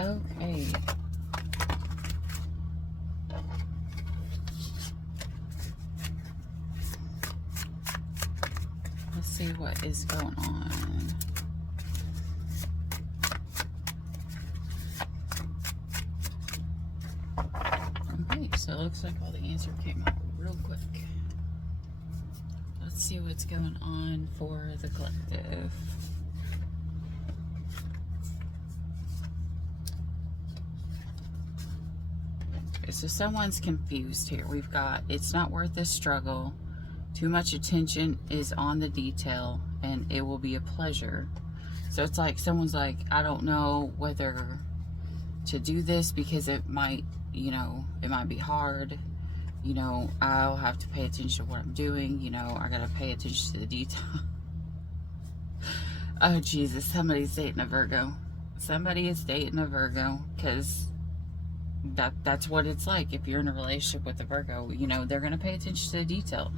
Okay. Let's see what is going on. Okay, so it looks like all the answer came out real quick. Let's see what's going on for the collective. Okay, so someone's confused here. We've got, it's not worth the struggle. Too much attention is on the detail, and it will be a pleasure. So it's like someone's like, I don't know whether to do this because it might, you know, it might be hard. You know, I'll have to pay attention to what I'm doing. You know, I gotta pay attention to the detail. Oh, Jesus, somebody's dating a Virgo. Somebody is dating a Virgo, because that's what it's like. If you're in a relationship with a Virgo, you know, they're gonna pay attention to the detail.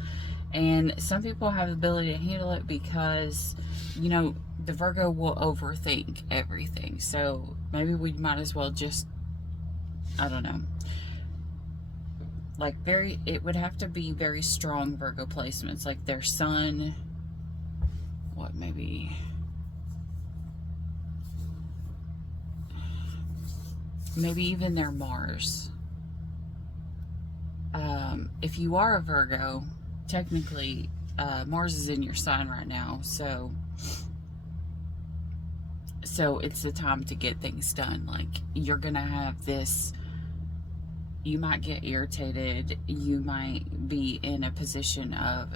And some people have the ability to handle it because, you know, the Virgo will overthink everything. So maybe we might as well just, I don't know, like it would have to be very strong Virgo placements, like their sun, what, maybe even their Mars. If you are a Virgo, technically Mars is in your sign right now, so it's the time to get things done. Like, you're gonna have this, you might get irritated, you might be in a position of,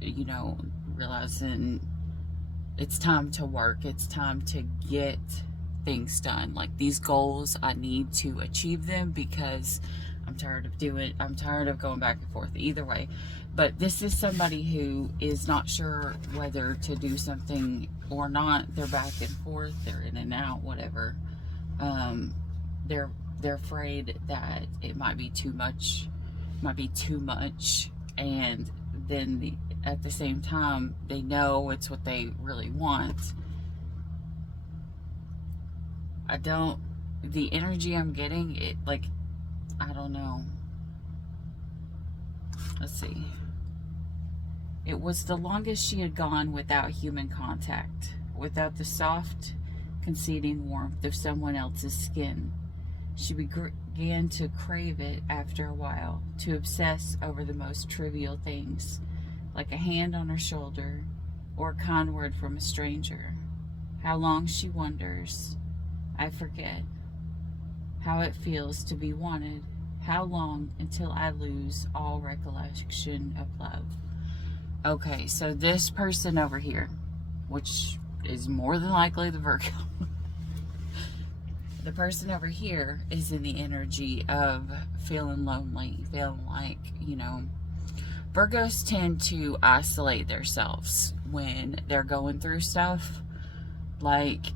you know, realizing it's time to work, it's time to get things done. Like, these goals, I need to achieve them because I'm tired of going back and forth either way. But this is somebody who is not sure whether to do something or not. They're back and forth, they're in and out, whatever. They're afraid that it might be too much, and then at the same time, they know it's what they really want. The energy I'm getting, it, like, I don't know. Let's see. It was the longest she had gone without human contact, without the soft, conceding warmth of someone else's skin. She began to crave it after a while, to obsess over the most trivial things, like a hand on her shoulder or a kind word from a stranger. How long, she wonders, I forget. How it feels to be wanted. How long until I lose all recollection of love. Okay, so this person over here, which is more than likely the Virgo, the person over here is in the energy of feeling lonely, feeling like, you know, Virgos tend to isolate themselves when they're going through stuff. Like,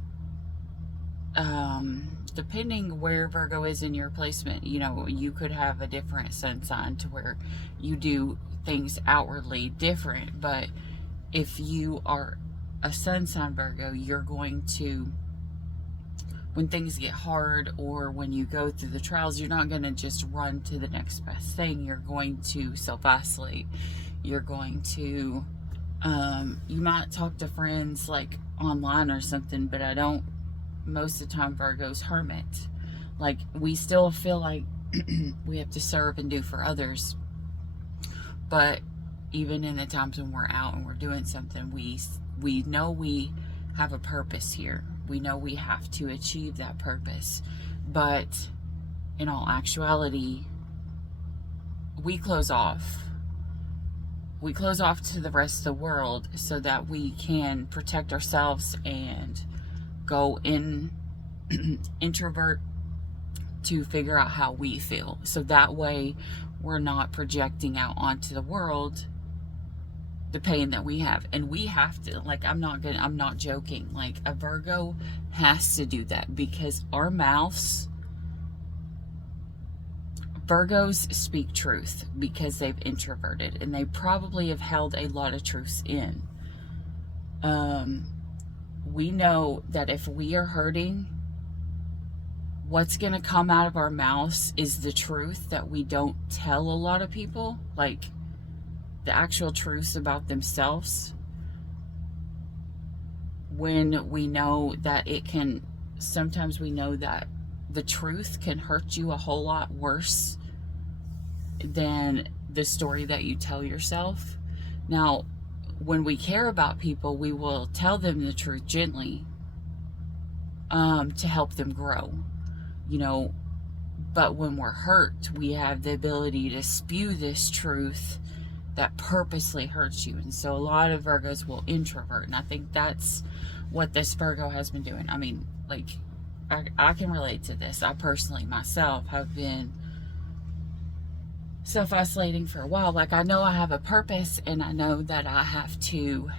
depending where Virgo is in your placement, you know, you could have a different sun sign to where you do things outwardly different. But if you are a sun sign Virgo, you're going to, when things get hard or when you go through the trials, you're not going to just run to the next best thing. You're going to self-isolate. You're going to, you might talk to friends like online or something, but most of the time Virgos hermit. Like, we still feel like we have to serve and do for others, but even in the times when we're out and we're doing something, we know we have a purpose here. We know we have to achieve that purpose, but in all actuality, we close off to the rest of the world so that we can protect ourselves and go in, introvert, to figure out how we feel. So that way we're not projecting out onto the world the pain that we have. And we have to, like, I'm not joking. Like, a Virgo has to do that because our mouths, Virgos speak truth because they've introverted and they probably have held a lot of truths in. We know that if we are hurting, what's going to come out of our mouths is the truth that we don't tell a lot of people, like the actual truths about themselves, when we know that it can, sometimes we know that the truth can hurt you a whole lot worse than the story that you tell yourself. Now, when we care about people, we will tell them the truth gently, to help them grow, you know. But when we're hurt, we have the ability to spew this truth that purposely hurts you. And so a lot of Virgos will introvert, and I think that's what this Virgo has been doing. I mean, like, I can relate to this. I personally myself have been self-isolating for a while. Like, I know I have a purpose, and I know that I have to,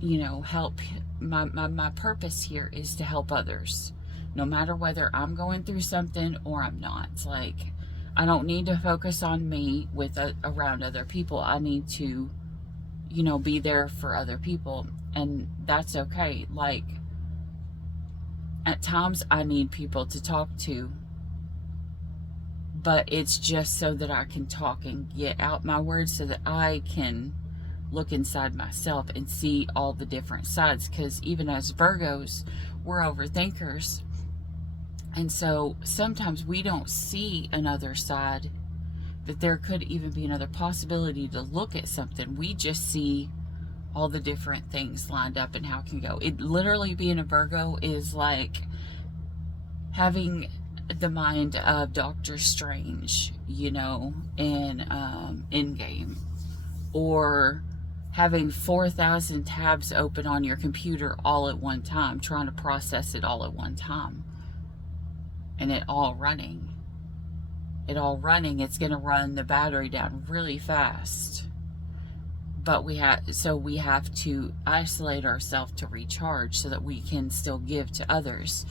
you know, help. My purpose here is to help others, no matter whether I'm going through something or I'm not. It's like, I don't need to focus on me with around other people. I need to, you know, be there for other people, and that's okay. Like, at times I need people to talk to, but it's just so that I can talk and get out my words, so that I can look inside myself and see all the different sides. Because even as Virgos, we're overthinkers, and so sometimes we don't see another side, that there could even be another possibility to look at something. We just see all the different things lined up and how it can go. It literally, being a Virgo is like having the mind of Doctor Strange, you know, in Endgame, or having 4,000 tabs open on your computer all at one time, trying to process it all at one time, and it all running. It's going to run the battery down really fast. But we have to isolate ourselves to recharge, so that we can still give to others.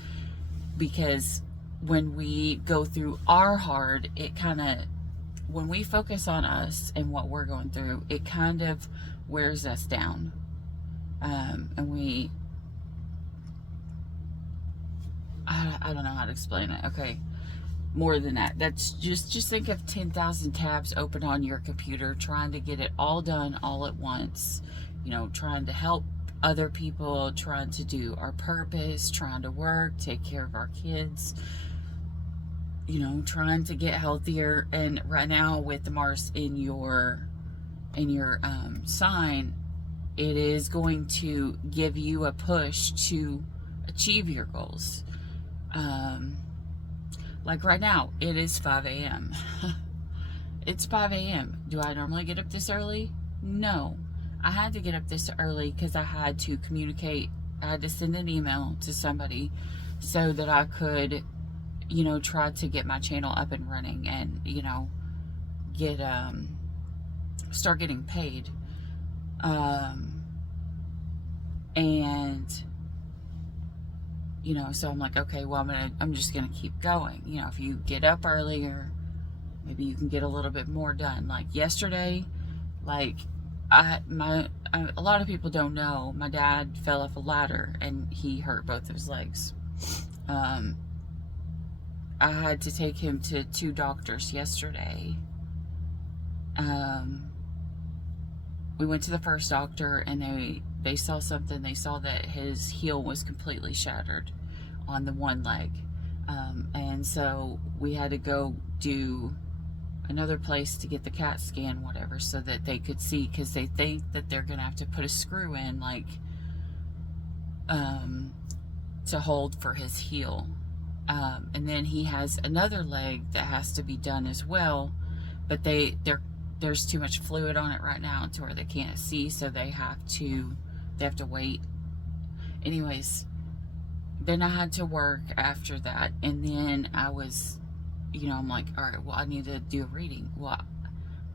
Because when we go through our hard, it kind of, when we focus on us and what we're going through, it kind of wears us down. And I don't know how to explain it. Okay. More than that. That's just think of 10,000 tabs open on your computer, trying to get it all done all at once. You know, trying to help other people, trying to do our purpose, trying to work, take care of our kids, you know, trying to get healthier. And right now, with the Mars in your sign, it is going to give you a push to achieve your goals. Like right now, it is 5 a.m. It's 5 a.m. Do I normally get up this early? No. I had to get up this early because I had to communicate. I had to send an email to somebody so that I could, you know, try to get my channel up and running, and, you know, get, start getting paid. And, you know, so I'm like, okay, well, I'm just going to keep going. You know, if you get up earlier, maybe you can get a little bit more done. Like yesterday, like, a lot of people don't know, my dad fell off a ladder and he hurt both of his legs. I had to take him to 2 doctors yesterday. We went to the first doctor, and they saw something. They saw that his heel was completely shattered on the one leg. And so we had to go do another place to get the CAT scan, whatever, so that they could see, because they think that they're going to have to put a screw in, like, to hold for his heel. And then he has another leg that has to be done as well, but there's too much fluid on it right now to where they can't see, so they have to wait. Anyways, then I had to work after that, and then I was, you know, I'm like, all right, well, I need to do a reading. Well,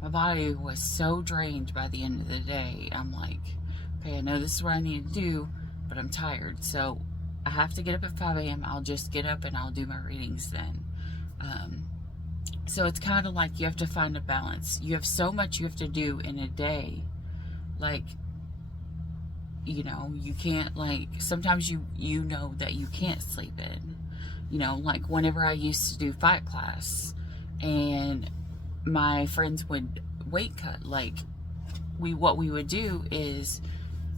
my body was so drained by the end of the day. I'm like, okay, I know this is what I need to do, but I'm tired, so I have to get up at 5 a.m. I'll just get up and I'll do my readings then. So it's kind of like you have to find a balance. You have so much you have to do in a day. Like, you know, you can't, like, sometimes you know that you can't sleep in. You know, like whenever I used to do fight class and my friends would weight cut, like what we would do is,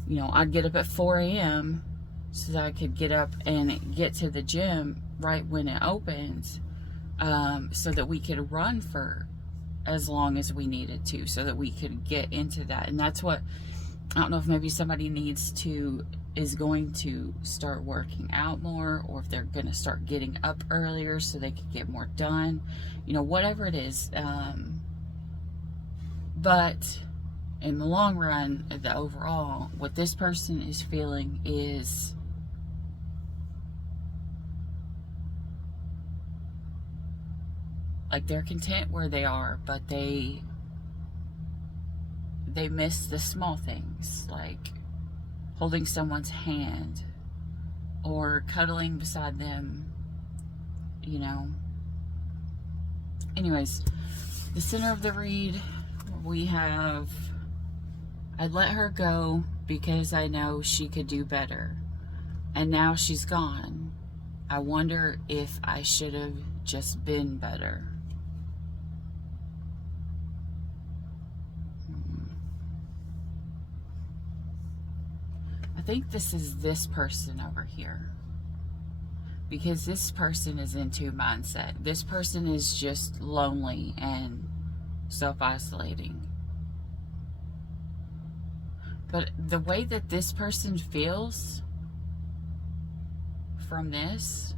you know, I'd get up at 4 a.m. so that I could get up and get to the gym right when it opens, so that we could run for as long as we needed to, so that we could get into that. And that's what, I don't know if maybe somebody is going to start working out more, or if they're going to start getting up earlier so they could get more done, you know, whatever it is. But in the long run, the overall, what this person is feeling is like they're content where they are, but they miss the small things, like holding someone's hand or cuddling beside them, you know. Anyways, the center of the read, we have, I let her go because I know she could do better, and now she's gone. I wonder if I should have just been better. I think this is this person over here, because this person is in two mindset. This person is just lonely and self-isolating. But the way that this person feels from this,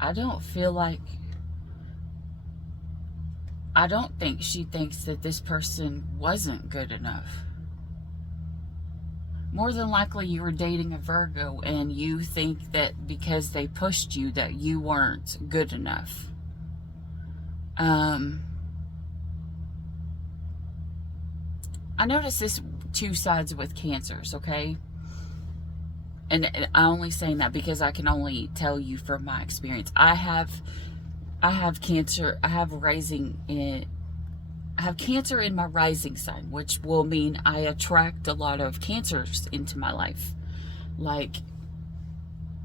I don't think she thinks that this person wasn't good enough. More than likely you were dating a Virgo and you think that because they pushed you that you weren't good enough. I notice this two sides with Cancers, okay? And I'm only saying that because I can only tell you from my experience. I have Cancer. I have Cancer in my rising sign, which will mean I attract a lot of Cancers into my life. Like,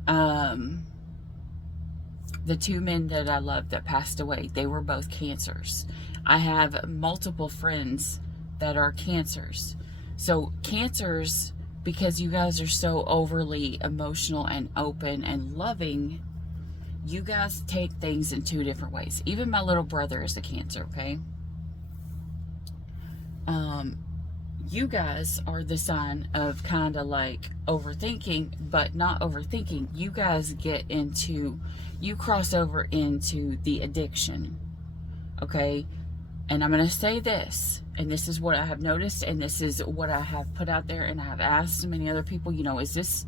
the two men that I loved that passed away, they were both Cancers. I have multiple friends that are Cancers. So Cancers, because you guys are so overly emotional and open and loving, you guys take things in two different ways. Even my little brother is a Cancer, okay? You guys are the sign of kind of like overthinking, but not overthinking. You guys you cross over into the addiction, okay? And I'm going to say this, and this is what I have noticed, and this is what I have put out there, and I have asked many other people, you know, this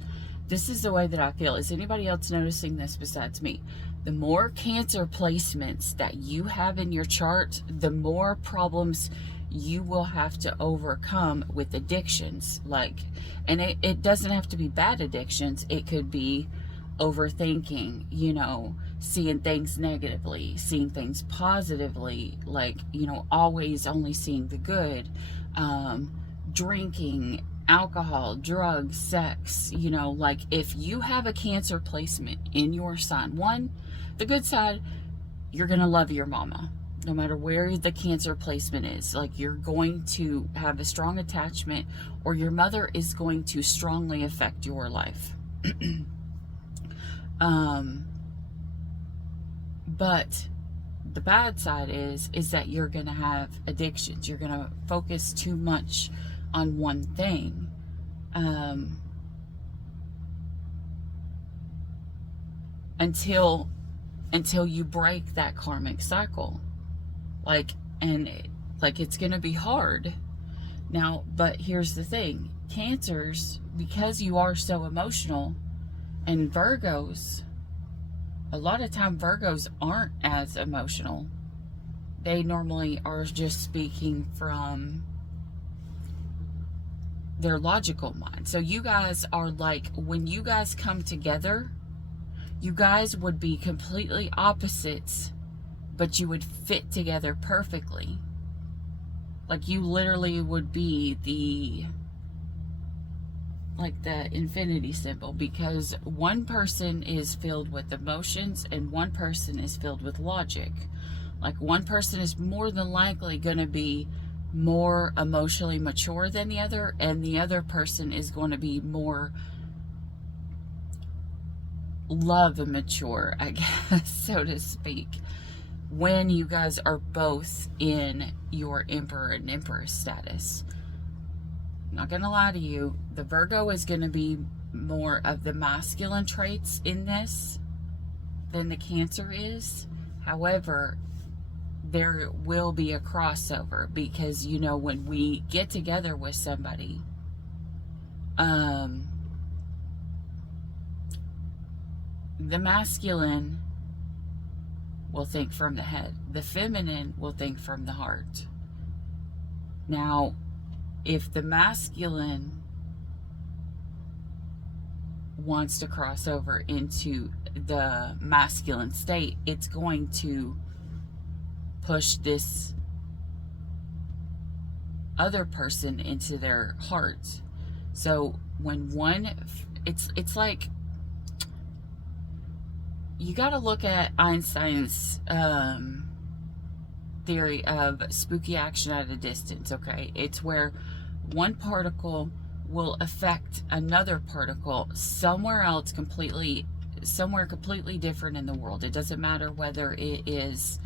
is the way that I feel. Is anybody else noticing this besides me? The more Cancer placements that you have in your chart, the more problems you will have to overcome with addictions. Like, and it doesn't have to be bad addictions. It could be overthinking, you know, seeing things negatively, seeing things positively, like, you know, always only seeing the good, drinking, alcohol, drugs, sex, you know. Like, if you have a Cancer placement in your sign, the good side, you're gonna love your mama no matter where the Cancer placement is. Like, you're going to have a strong attachment, or your mother is going to strongly affect your life. But the bad side is that you're going to have addictions. You're going to focus too much on one thing. Until you break that karmic cycle. It's going to be hard. Now, but here's the thing. Cancers, because you are so emotional, and Virgos, a lot of time Virgos aren't as emotional. They normally are just speaking from their logical mind. So you guys are like, when you guys come together, you guys would be completely opposites, but you would fit together perfectly. Like you literally would be the infinity symbol, because one person is filled with emotions and one person is filled with logic. Like one person is more than likely going to be more emotionally mature than the other, and the other person is going to be more love mature, I guess, so to speak, when you guys are both in your emperor and empress status. I'm not gonna lie to you, the Virgo is gonna be more of the masculine traits in this than the Cancer is. However, there will be a crossover, because you know, when we get together with somebody, the masculine will think from the head, the feminine will think from the heart. Now, if the masculine wants to cross over into the masculine state, it's going to push this other person into their heart. So when one, it's like, you got to look at Einstein's theory of spooky action at a distance, okay? It's where one particle will affect another particle somewhere else somewhere completely different in the world. It doesn't matter whether it is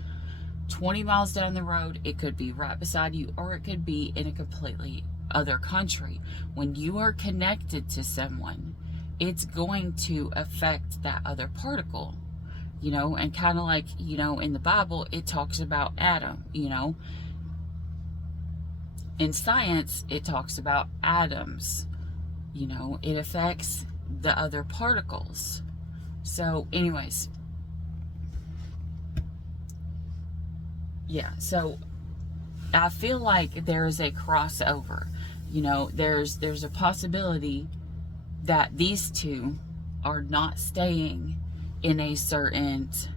20 miles down the road, it could be right beside you, or it could be in a completely other country. When you are connected to someone, it's going to affect that other particle. You know, and kind of like, you know, in the Bible, it talks about Adam, you know. In science, it talks about atoms. You know, it affects the other particles. So, anyways. Yeah, so I feel like there's a crossover. You know, there's a possibility that these two are not staying in a certain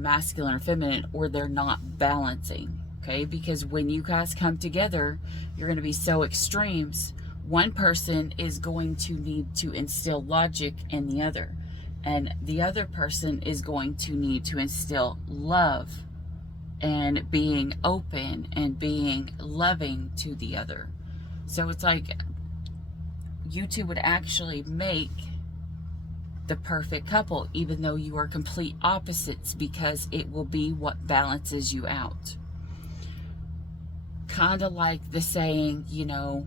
masculine or feminine, or they're not balancing, okay? Because when you guys come together, you're going to be so extremes. One person is going to need to instill logic in the other, and the other person is going to need to instill love and being open and being loving to the other. So it's like you two would actually make the perfect couple, even though you are complete opposites, because it will be what balances you out. Kind of like the saying, you know,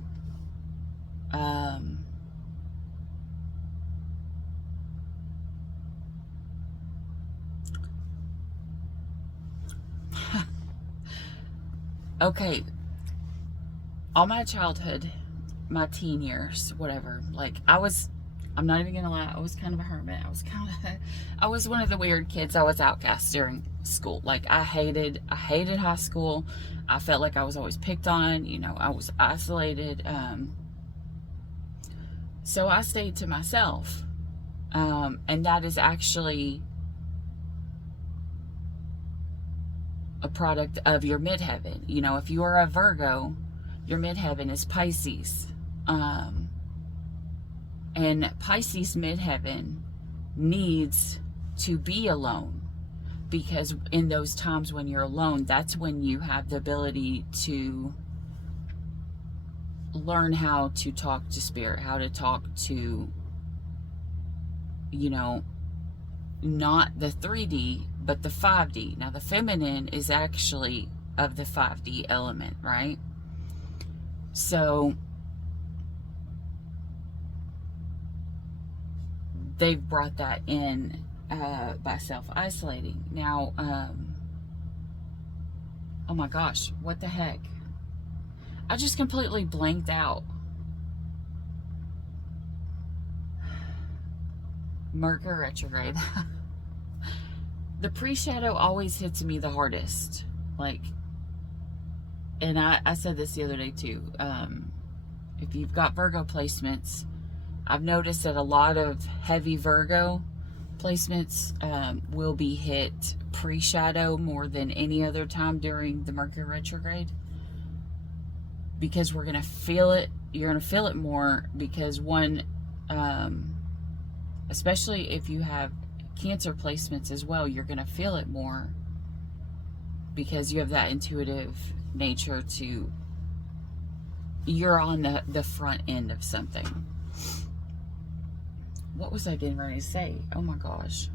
okay, all my childhood, my teen years, whatever, like I'm not even gonna lie, I was kind of a hermit. I was one of the weird kids. I was outcast during school. Like I hated high school. I felt like I was always picked on, you know, I was isolated. So I stayed to myself. And that is actually a product of your midheaven. You know, if you are a Virgo, your midheaven is Pisces. And Pisces midheaven needs to be alone, because in those times when you're alone, that's when you have the ability to learn how to talk to spirit, how to talk to, you know, not the 3D, but the 5D. Now the feminine is actually of the 5D element, right? So they've brought that in by self-isolating. Now, oh my gosh, what the heck? I just completely blanked out. Mercury retrograde. The pre-shadow always hits me the hardest. Like, and I said this the other day too. If you've got Virgo placements, I've noticed that a lot of heavy Virgo placements will be hit pre-shadow more than any other time during the Mercury retrograde, because we're going to feel it. You're going to feel it more because one, especially if you have Cancer placements as well, you're going to feel it more because you have that intuitive nature to, you're on the front end of something. What was I getting ready to say? Oh my gosh.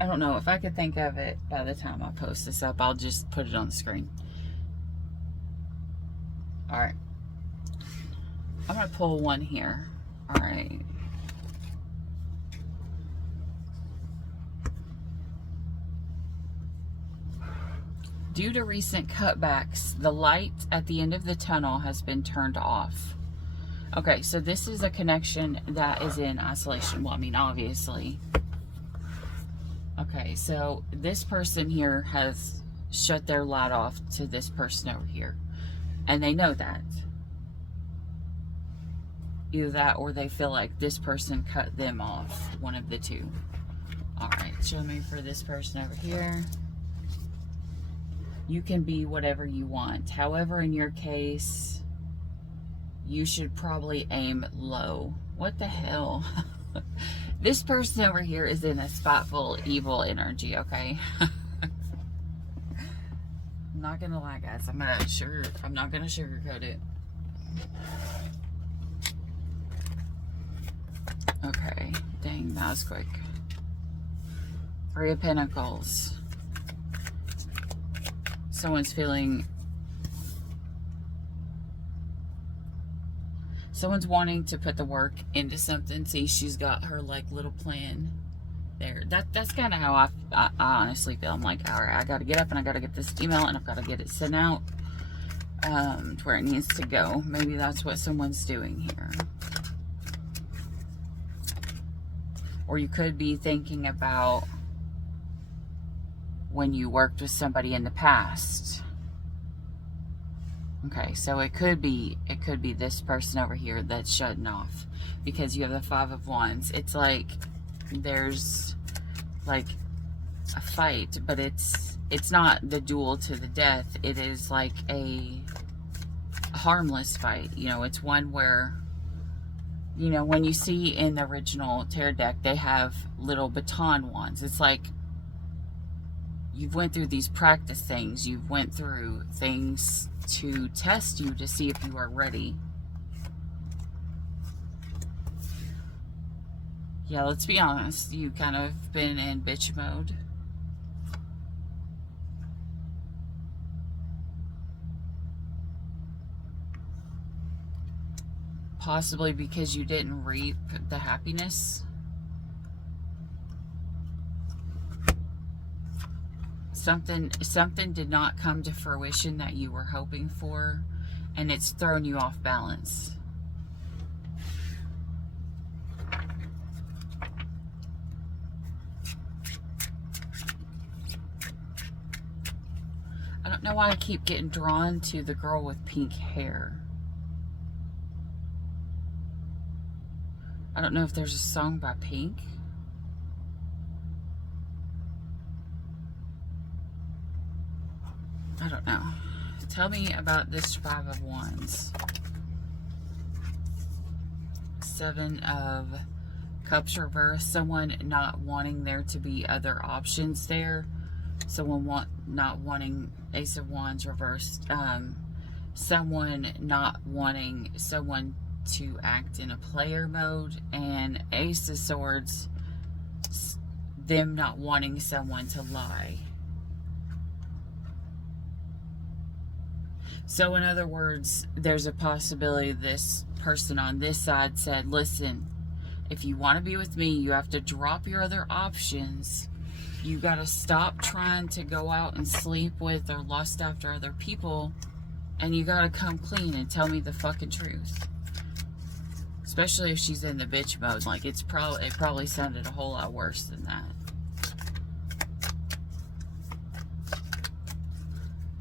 I don't know. If I could think of it by the time I post this up, I'll just put it on the screen. Alright. I'm going to pull one here. Alright. Due to recent cutbacks, the light at the end of the tunnel has been turned off. Okay, so this is a connection that is in isolation. Well, I mean, obviously. Okay, so this person here has shut their light off to this person over here. And they know that. Either that or they feel like this person cut them off. One of the two. Alright, show me for this person over here. You can be whatever you want. However, in your case, you should probably aim low. What the hell? This person over here is in a spiteful, evil energy, okay? I'm not gonna lie, guys. I'm not gonna sugarcoat it. Okay, dang, that was quick. Three of Pentacles. Someone's wanting to put the work into something. See, she's got her like little plan there. That's kind of how I honestly feel. I'm like, all right, I got to get up and I got to get this email and I've got to get it sent out to where it needs to go. Maybe that's what someone's doing here. Or you could be thinking about when you worked with somebody in the past. Okay, so it could be this person over here that's shutting off, because you have the Five of Wands. It's like there's like a fight, but it's not the duel to the death. It is like a harmless fight. You know, it's one where, you know, when you see in the original tarot deck, they have little baton wands. It's like you've went through these practice things. You've went through things to test you to see if you are ready. Yeah, let's be honest. You kind of been in bitch mode. Possibly because you didn't reap the happiness. Something did not come to fruition that you were hoping for, and it's thrown you off balance. I don't know why I keep getting drawn to the girl with pink hair. I don't know if there's a song by Pink. I don't know. Tell me about this Five of Wands. Seven of Cups reversed. Someone not wanting there to be other options there. Someone not wanting Ace of Wands reversed. Someone not wanting someone to act in a player mode. And Ace of Swords, them not wanting someone to lie. So in other words, there's a possibility this person on this side said, listen, if you want to be with me, you have to drop your other options. You got to stop trying to go out and sleep with or lust after other people. And you got to come clean and tell me the fucking truth. Especially if she's in the bitch mode. Like, it probably sounded a whole lot worse than that.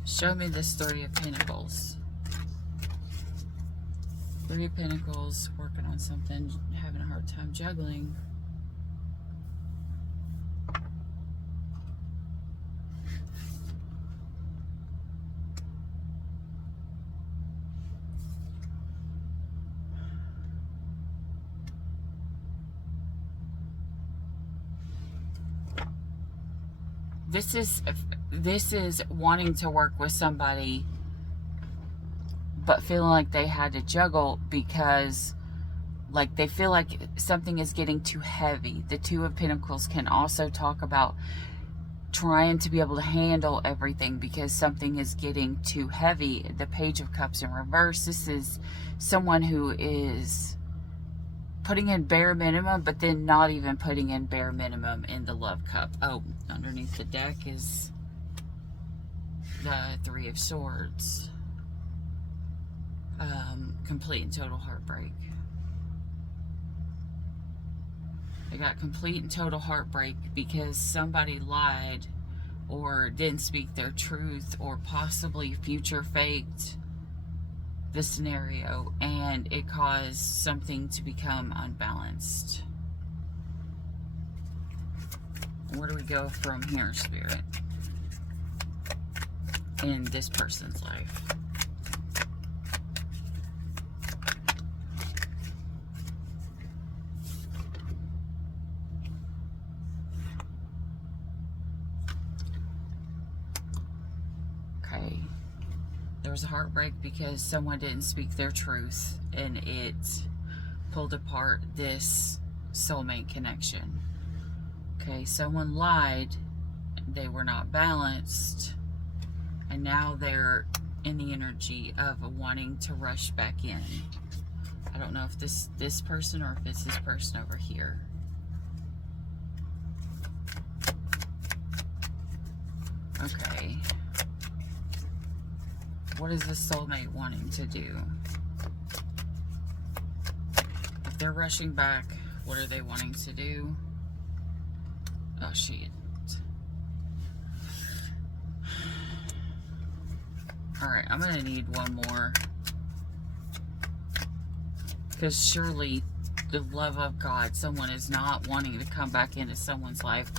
Show me this Three of Pentacles. Three of Pentacles, working on something, having a hard time juggling. This is wanting to work with somebody, but feeling like they had to juggle because like they feel like something is getting too heavy. The Two of Pentacles can also talk about trying to be able to handle everything because something is getting too heavy. The Page of Cups in reverse. This is someone who is putting in bare minimum, but then not even putting in bare minimum in the love cup. Oh, underneath the deck is the Three of Swords. Complete and total heartbreak. I got complete and total heartbreak because somebody lied or didn't speak their truth or possibly future faked the scenario, and it caused something to become unbalanced. Where do we go from here, Spirit? In this person's life. Okay. There was a heartbreak because someone didn't speak their truth and it pulled apart this soulmate connection. Okay, someone lied, they were not balanced, and now they're in the energy of wanting to rush back in. I don't know if this person or if it's this person over here. Okay. What is this soulmate wanting to do? If they're rushing back, what are they wanting to do? Oh, shit. Alright, I'm going to need one more. Because surely the love of God, someone is not wanting to come back into someone's life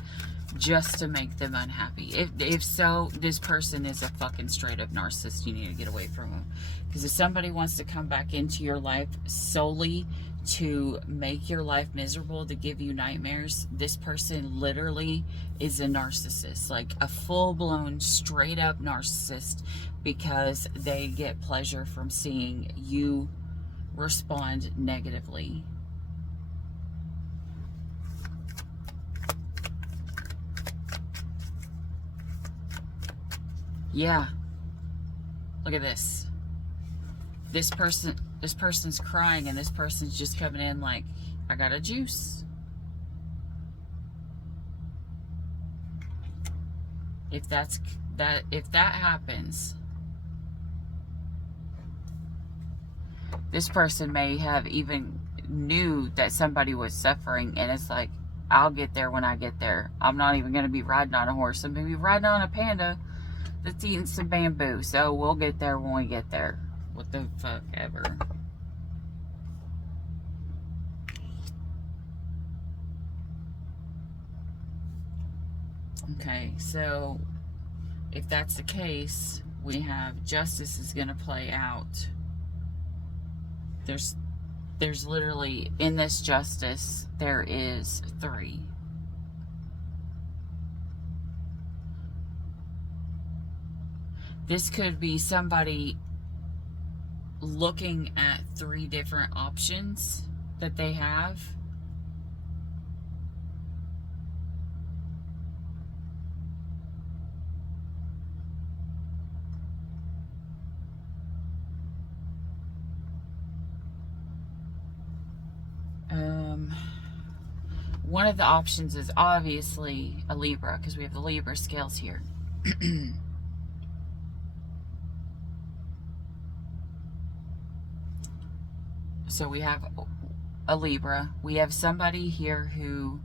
just to make them unhappy. If so, this person is a fucking straight up narcissist. You need to get away from them. Because if somebody wants to come back into your life solely to make your life miserable, to give you nightmares, this person literally is a narcissist. Like a full-blown straight up narcissist, because they get pleasure from seeing you respond negatively. Yeah. Look at this. This person's crying and this person's just coming in like, I got a juice. If that happens, this person may have even knew that somebody was suffering, and it's like, I'll get there when I get there. I'm not even going to be riding on a horse. I'm going to be riding on a panda that's eating some bamboo. So we'll get there when we get there. What the fuck ever. Okay, so if that's the case, we have justice is going to play out. There's literally, in this justice, there is 3. This could be somebody looking at 3 different options that they have. One of the options is obviously a Libra, because we have the Libra scales here. So we have a Libra. We have somebody here who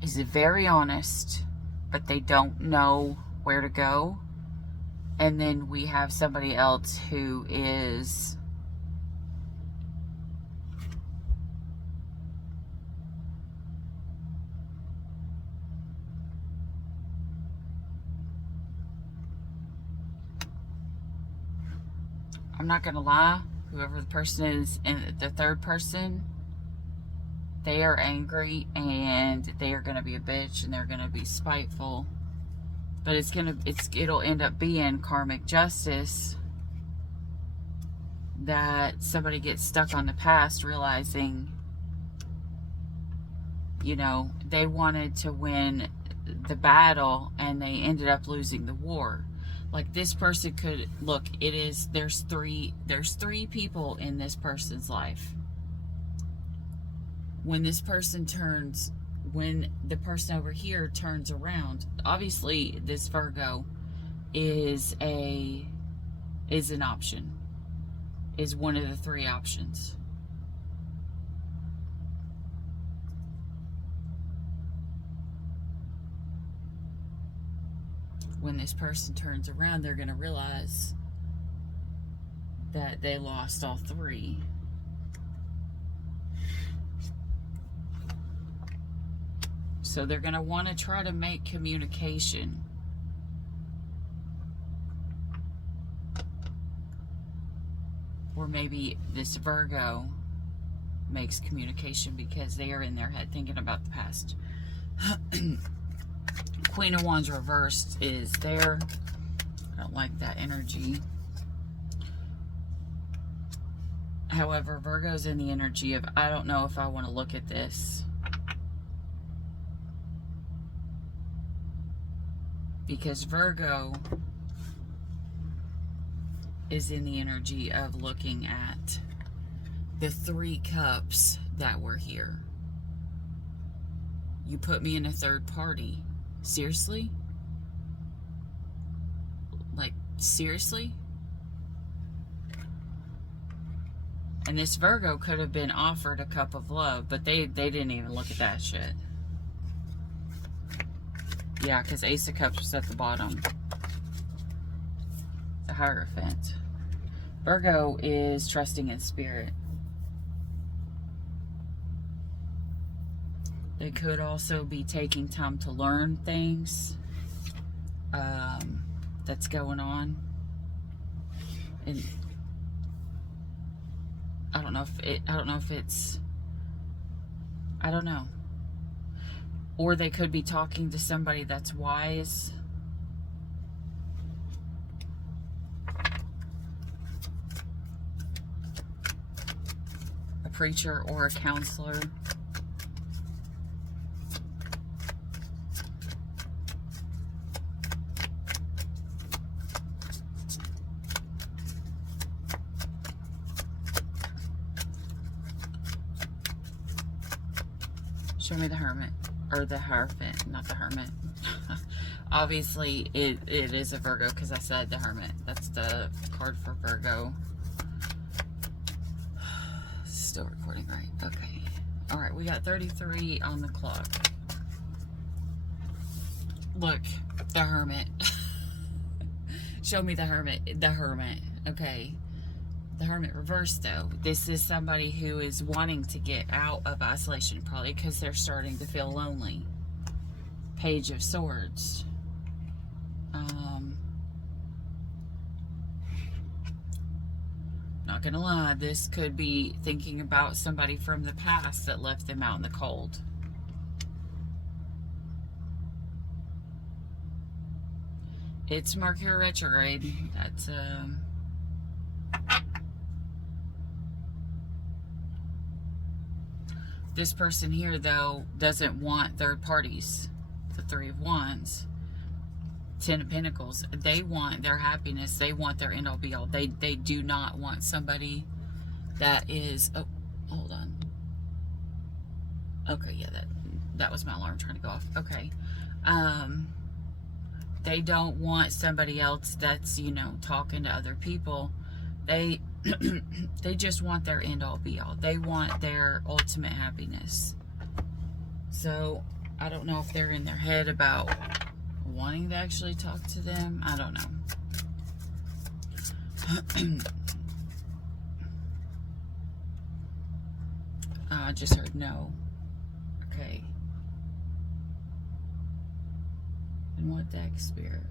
is very honest, but they don't know where to go. And then we have somebody else who is I'm not going to lie, whoever the person is, and the third person, they are angry and they are going to be a bitch and they're going to be spiteful. But it'll end up being karmic justice, that somebody gets stuck on the past realizing, you know, they wanted to win the battle and they ended up losing the war. Like, this person could look, there's three people in this person's life. When the person over here turns around, obviously this Virgo is an option, is one of the three options. When this person turns around, they're going to realize that they lost all three. So they're going to want to try to make communication. Or maybe this Virgo makes communication because they are in their head thinking about the past. Queen of Wands reversed is there. I don't like that energy. However, Virgo's in the energy of, I don't know if I want to look at this. Because Virgo is in the energy of looking at the 3 cups that were here. You put me in a third party. Seriously? Like, seriously? And this Virgo could have been offered a cup of love, but they didn't even look at that shit. Yeah, because Ace of Cups was at the bottom. The Hierophant. Virgo is trusting in spirit. They could also be taking time to learn things that's going on. And I don't know know. Or they could be talking to somebody that's wise. A preacher or a counselor. Show me the Hermit. Or the Hierophant, not the Hermit. Obviously, it is a Virgo because I said the Hermit. That's the card for Virgo. Still recording, right? Okay. Alright, we got 33 on the clock. Look, the Hermit. Show me the Hermit. The Hermit. Okay. The Hermit reversed, though. This is somebody who is wanting to get out of isolation, probably because they're starting to feel lonely. Page of Swords. Not gonna lie, this could be thinking about somebody from the past that left them out in the cold. It's Mercury retrograde. That's this person here, though, doesn't want third parties. The 3 of Wands. 10 of Pentacles. They want their happiness. They want their end all be all. They do not want somebody that is... Oh, hold on. Okay, yeah, that was my alarm trying to go off. Okay. They don't want somebody else that's, you know, talking to other people. They just want their end all be all. They want their ultimate happiness. So I don't know if they're in their head about wanting to actually talk to them. I don't know. I just heard no. Okay. And what deck, Spirit?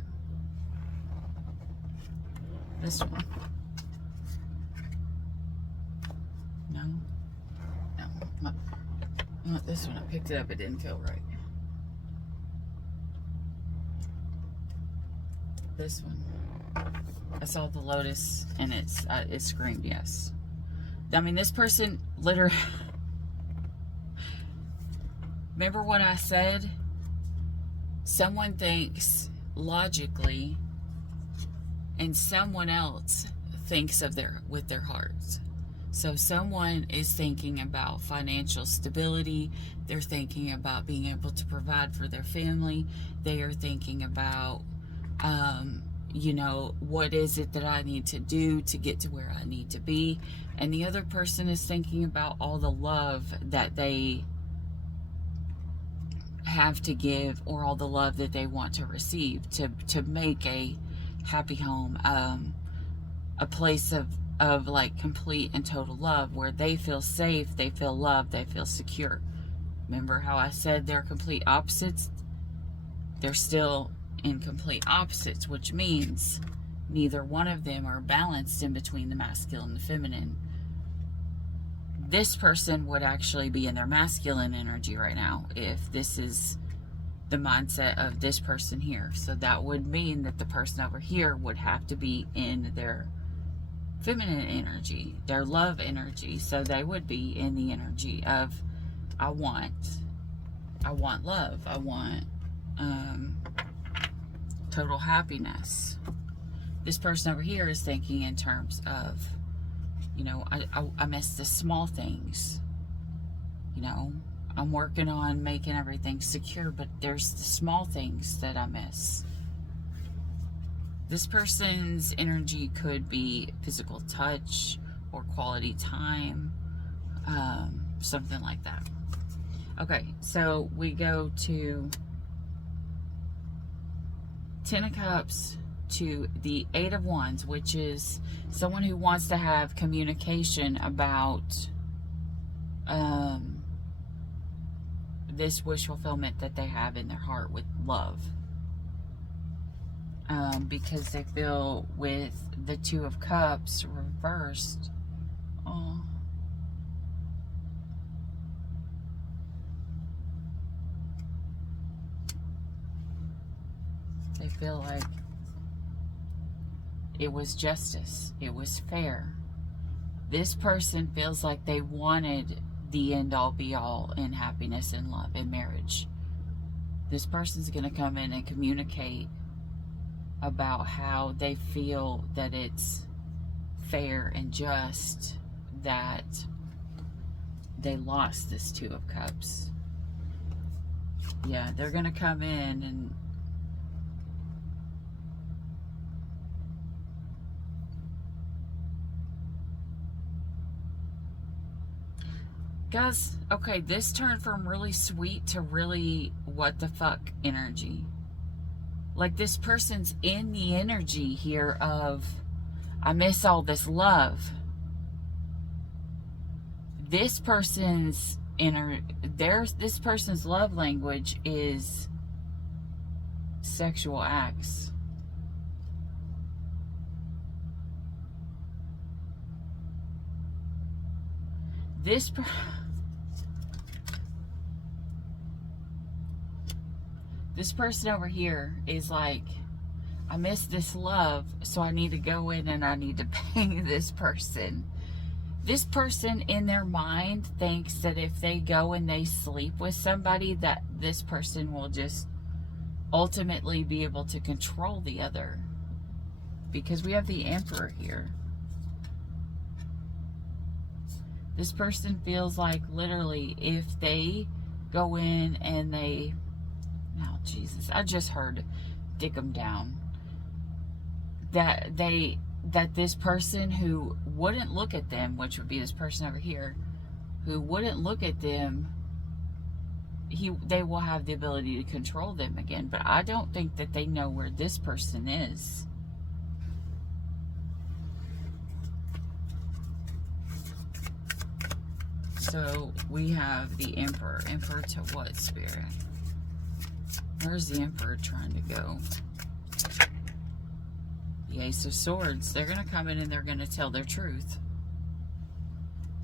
This one. No? No. Not this one. I picked it up. It didn't feel right. This one. I saw the lotus and it screamed yes. I mean, this person literally... Remember what I said? Someone thinks logically and someone else thinks with their hearts. So someone is thinking about financial stability. They're thinking about being able to provide for their family. They are thinking about, you know, what is it that I need to do to get to where I need to be? And the other person is thinking about all the love that they have to give, or all the love that they want to receive to make a happy home, a place of like complete and total love where they feel safe, they feel loved, they feel secure. Remember how I said they're complete opposites? They're still in complete opposites, which means neither one of them are balanced in between the masculine and the feminine. This person would actually be in their masculine energy right now if this is the mindset of this person here. So that would mean that the person over here would have to be in their feminine energy, their love energy. So they would be in the energy of, I want love. I want total happiness. This person over here is thinking in terms of, you know, I miss the small things. You know, I'm working on making everything secure, but there's the small things that I miss. This person's energy could be physical touch or quality time, something like that. Okay, so we go to 10 of Cups to the 8 of Wands, which is someone who wants to have communication about this wish fulfillment that they have in their heart with love. Because they feel with the 2 of Cups reversed, oh, they feel like it was justice, it was fair. This person feels like they wanted the end all be all in happiness and love and marriage. This person's going to come in and communicate about how they feel that it's fair and just that they lost this 2 of Cups. Yeah, they're going to come in and guys, okay, this turned from really sweet to really what the fuck energy. Like, this person's in the energy here of, I miss all this love. This person's this person's love language is sexual acts. This person over here is like, I miss this love, so I need to go in and I need to pay this person. This person in their mind thinks that if they go and they sleep with somebody, that this person will just ultimately be able to control the other. Because we have the Emperor here. This person feels like literally if they go in and they, oh Jesus, I just heard dick them down. That this person who wouldn't look at them, which would be this person over here, who wouldn't look at them, they will have the ability to control them again. But I don't think that they know where this person is. So we have the Emperor. Emperor to what, Spirit? Where's the Emperor trying to go? The Ace of Swords. They're going to come in and they're going to tell their truth.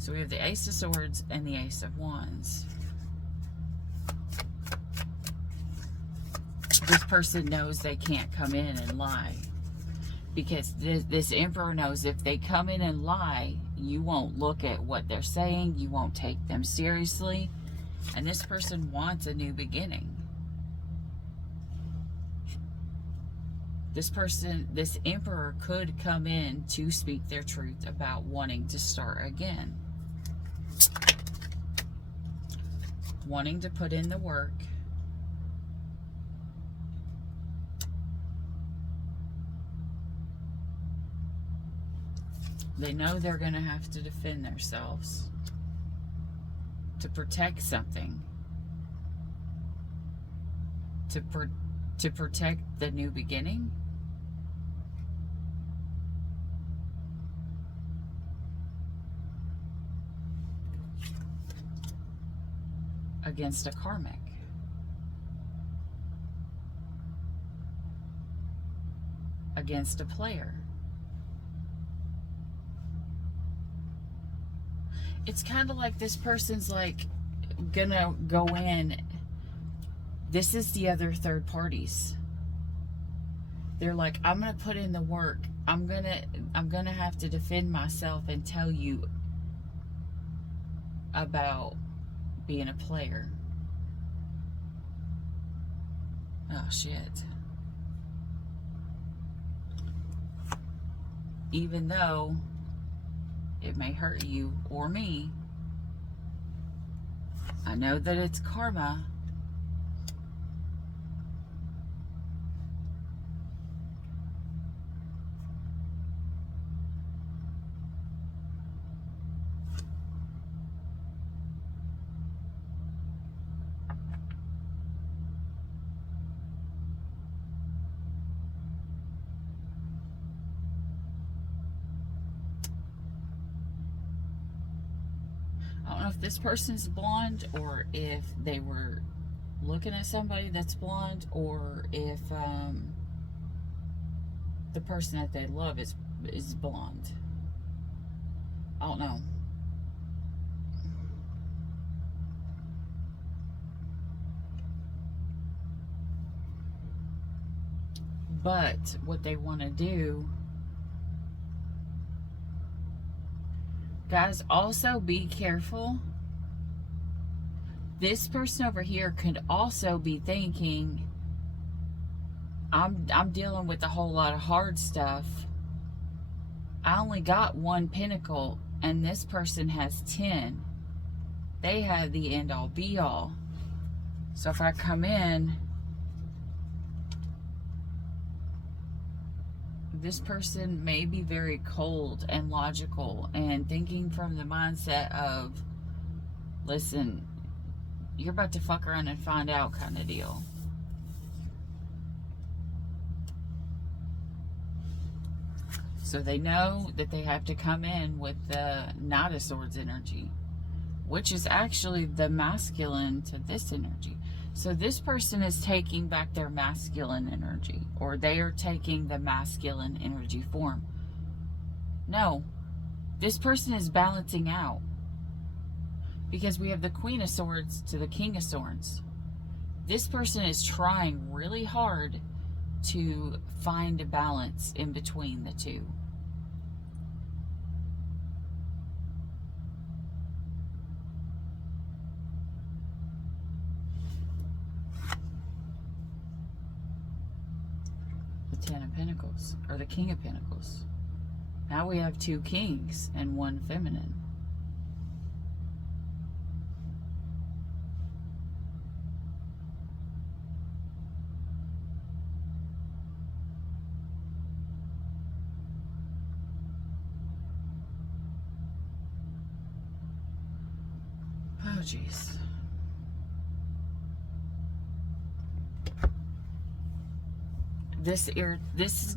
So we have the Ace of Swords and the Ace of Wands. This person knows they can't come in and lie. Because this Emperor knows if they come in and lie, you won't look at what they're saying. You won't take them seriously. And this person wants a new beginning. This person, this Emperor could come in to speak their truth about wanting to start again. Wanting to put in the work. They know they're going to have to defend themselves to protect something. To protect the new beginning. Against a karmic. Against a player. It's kind of like this person's like gonna go in. This is the other third parties. They're like, I'm gonna put in the work. I'm gonna have to defend myself and tell you about being a player. Oh shit. Even though it may hurt you or me, I know that it's karma. I don't know if this person's blonde or if they were looking at somebody that's blonde, or if the person that they love is blonde. I don't know. But what they want to do, guys, also be careful. This person over here could also be thinking, I'm dealing with a whole lot of hard stuff. I only got 1 pentacle and this person has 10. They have the end all be all. So if I come in, this person may be very cold and logical and thinking from the mindset of, listen, you're about to fuck around and find out kind of deal. So they know that they have to come in with the Knight of Swords energy, which is actually the masculine to this energy. So this person is taking back their masculine energy, or they are taking the masculine energy form. No, this person is balancing out. Because we have the Queen of Swords to the King of Swords. This person is trying really hard to find a balance in between the two. The Ten of Pentacles, or the King of Pentacles. Now we have 2 kings and 1 feminine. Oh, jeez. This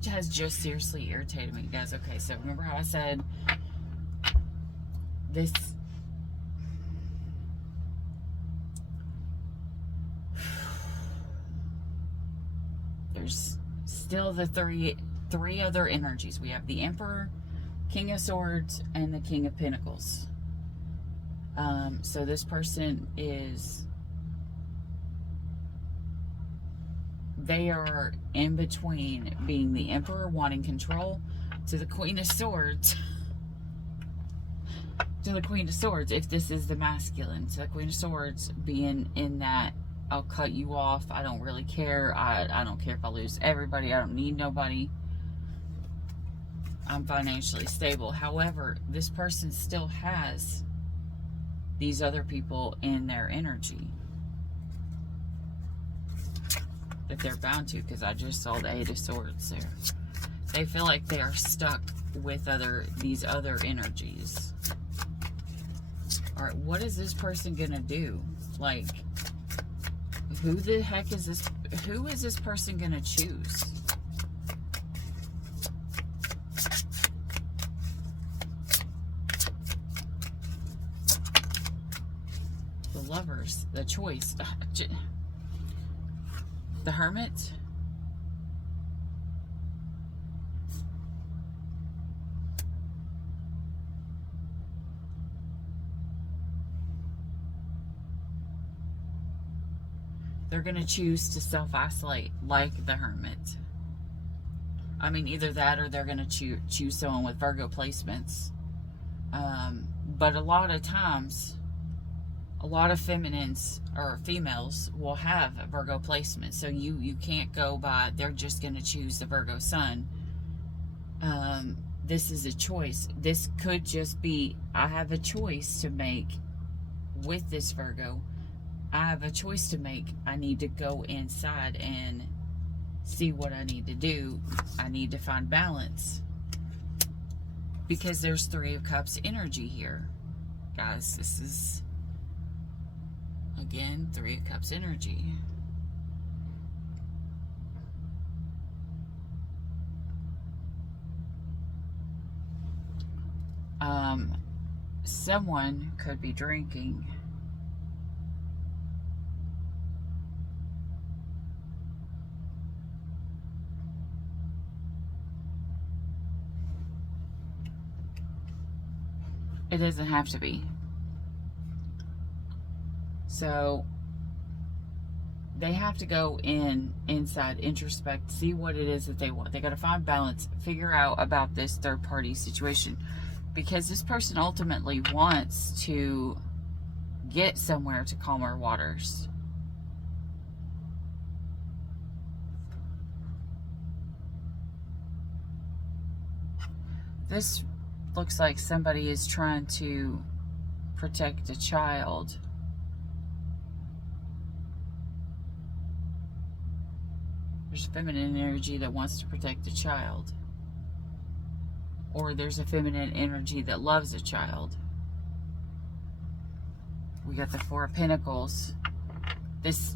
has just seriously irritated me, guys. Okay, so remember how I said this? There's still the three other energies. We have the Emperor, King of Swords, and the King of Pentacles. So this person they are in between being the Emperor, wanting control, to the Queen of Swords. To the Queen of Swords, if this is the masculine. To the Queen of Swords being in that, I'll cut you off. I don't really care. I don't care if I lose everybody. I don't need nobody. I'm financially stable. However, this person still has these other people in their energy that they're bound to, because I just saw the Eight of Swords there. They feel like they are stuck with these other energies. Alright, what is this person gonna do? Like, who the heck is this? Who is this person gonna choose? The Lovers, the Choice, the Hermit. They're going to choose to self-isolate like the Hermit. I mean, either that or they're going to choose someone with Virgo placements. But a lot of times, a lot of feminines or females will have Virgo placements. So you can't go by, they're just going to choose the Virgo sun. This is a choice. This could just be, I have a choice to make with this Virgo. I have a choice to make. I need to go inside and see what I need to do. I need to find balance. Because there's Three of Cups energy here. Guys, this is, again, Three of Cups energy. Someone could be drinking. It doesn't have to be. So they have to go inside, introspect, see what it is that they want. They got to find balance, figure out about this third party situation, because this person ultimately wants to get somewhere to calmer waters. This looks like somebody is trying to protect a child. There's a feminine energy that wants to protect a child. Or there's a feminine energy that loves a child. We got the Four of Pentacles.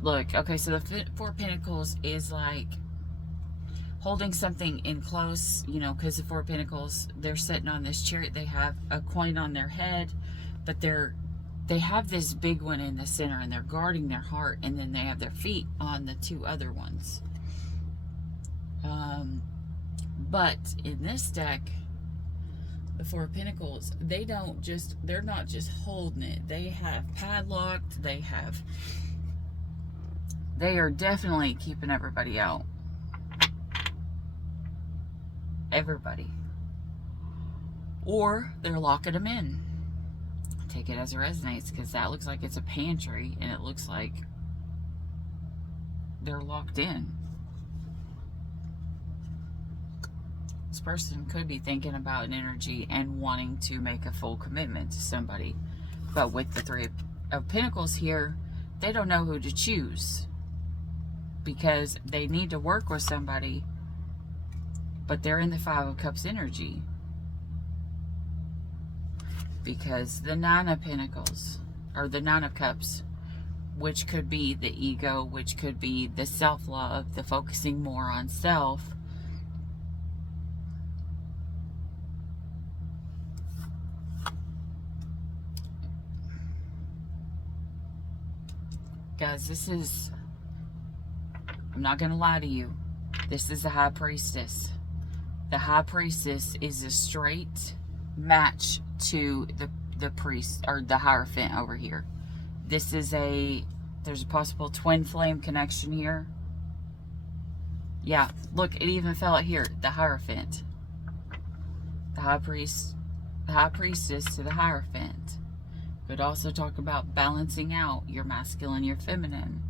Look, okay, so the Four of Pentacles is like holding something in close, you know, because the Four of Pentacles, they're sitting on this chariot. They have a coin on their head, but they have this big one in the center, and they're guarding their heart, and then they have their feet on the two other ones. But in this deck, the Four of Pentacles, they're not just holding it. They have padlocked, they are definitely keeping everybody out. Everybody. Or they're locking them in. Take it as it resonates, because that looks like it's a pantry, and it looks like they're locked in. This person could be thinking about an energy and wanting to make a full commitment to somebody. But with the Three of Pentacles here, they don't know who to choose, because they need to work with somebody, but they're in the Five of Cups energy. Because the Nine of Pentacles, or the Nine of Cups, which could be the ego, which could be the self-love, the focusing more on self. Guys, this is, I'm not going to lie to you, this is the High Priestess. The High Priestess is a straight match to the priest or the Hierophant over here. This is there's a possible twin flame connection here. Yeah, look, it even fell out here, the Hierophant. The high priest, the high priestess to the Hierophant. Could also talk about balancing out your masculine, your feminine.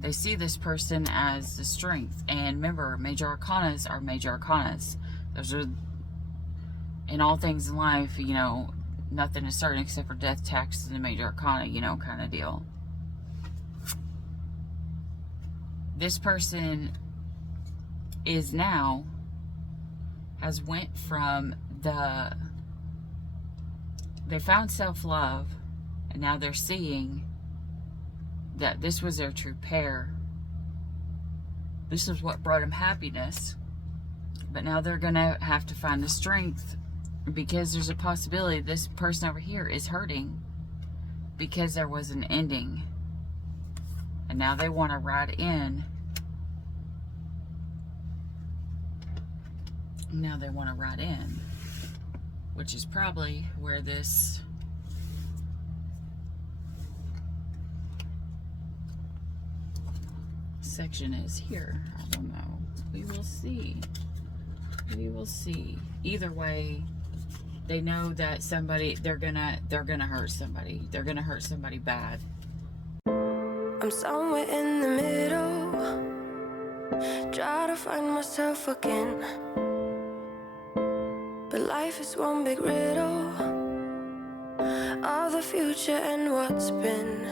They see this person as the strength. And remember, major arcanas are major arcanas. Those are, in all things in life, you know, nothing is certain except for death, taxes, and the major arcana, you know, kind of deal. This person is now, has went from they found self-love, and now they're seeing that this was their true pair. This is what brought them happiness. But now they're going to have to find the strength, because there's a possibility this person over here is hurting because there was an ending. And now they want to ride in. Now they want to ride in, which is probably where this section is here. I don't know. We will see. We will see. Either way, they know that they're gonna hurt somebody. They're gonna hurt somebody bad. I'm somewhere in the middle, try to find myself again. But life is one big riddle of the future and what's been.